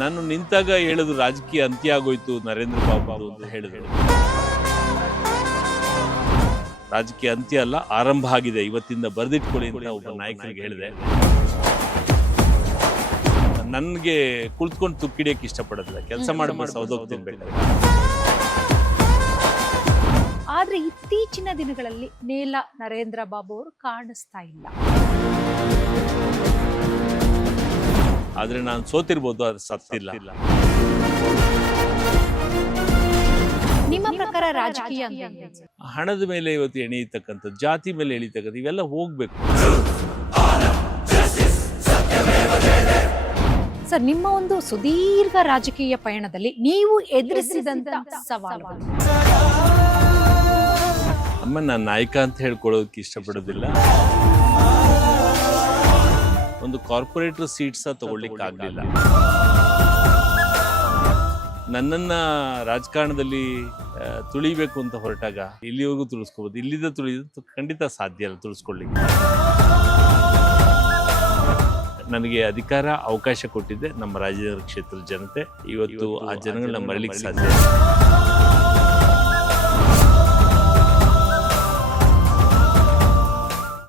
ನಾನು ನಿಂತಾಗ ಹೇಳಿದ್ರು ರಾಜಕೀಯ ಅಂತ್ಯ ಆಗೋಯ್ತು ನರೇಂದ್ರ ಬಾಬು ಅಂತ ಹೇಳಿದ್ರು. ರಾಜಕೀಯ ಅಂತ್ಯ ಅಲ್ಲ, ಆರಂಭ ಆಗಿದೆ, ಇವತ್ತಿಂದ ಬರೆದಿಟ್ಕೊಳ್ಳಿ ಅಂತ ಒಬ್ಬ ನಾಯಕರಿಗೆ ಹೇಳಿದೆ. ನನಗೆ ಕುಳಿತುಕೊಂಡು ತುಕ್ಕಿಡಿಯಕ್ಕೆ ಇಷ್ಟಪಡೋದಿಲ್ಲ, ಕೆಲಸ ಮಾಡ್ಕೊಂಡು ಸೌದೋಗ್ತೀನಿ ಬೇಕಾದ್ರೆ. ಆದ್ರೆ ಇತ್ತೀಚಿನ ದಿನಗಳಲ್ಲಿ ನೇಲ ನರೇಂದ್ರ ಬಾಬು ಅವರು ಕಾಣಿಸ್ತಾ ಇಲ್ಲ. ಆದ್ರೆ ನಾನು ಸೋತಿರ್ಬೋದು, ಅದು ಸತ್ತಿಲ್ಲ. ನಿಮ್ಮ ಪ್ರಕಾರ ರಾಜಕೀಯ ಹಣದ ಮೇಲೆ ಇವತ್ತು ಎಣೀತಕ್ಕಂಥದ್ದು, ಜಾತಿ ಮೇಲೆ ಎಳೀತಕ್ಕಂಥದ್ದು, ಇವೆಲ್ಲ ಹೋಗ್ಬೇಕು. ಸರ್, ನಿಮ್ಮ ಒಂದು ಸುದೀರ್ಘ ರಾಜಕೀಯ ಪಯಣದಲ್ಲಿ ನೀವು ಎದುರಿಸಿದಂತ ಸವಾಲು? ಅಮ್ಮ, ನಾನು ನಾಯಕ ಅಂತ ಹೇಳ್ಕೊಳ್ಳೋದಕ್ಕೆ ಇಷ್ಟಪಡೋದಿಲ್ಲ. ಒಂದು ಕಾರ್ಪೊರೇಟರ್ ಸೀಟ್ಸ ತಗೊಳ್ಳಿಕ್ಕೆ ಆಗಲಿಲ್ಲ. ನನ್ನನ್ನ ರಾಜಕಾರಣದಲ್ಲಿ ತುಳಿಬೇಕು ಅಂತ ಹೊರಟಾಗ ಇಲ್ಲಿವರೆಗೂ ತುಳಿಸ್ಕೋಬೋದು, ಇಲ್ಲಿಂದ ತುಳಿದು ಖಂಡಿತ ಸಾಧ್ಯ ಅಲ್ಲ ತುಳಿಸ್ಕೊಳ್ಳಿಕ್ಕೆ. ನನಗೆ ಅಧಿಕಾರ ಅವಕಾಶ ಕೊಟ್ಟಿದ್ದೆ ನಮ್ಮ ರಾಜನಗರ ಕ್ಷೇತ್ರದ ಜನತೆ. ಇವತ್ತು ಆ ಜನಗಳನ್ನ ಮರಲಿಕ್ಕೆ ಸಾಧ್ಯ.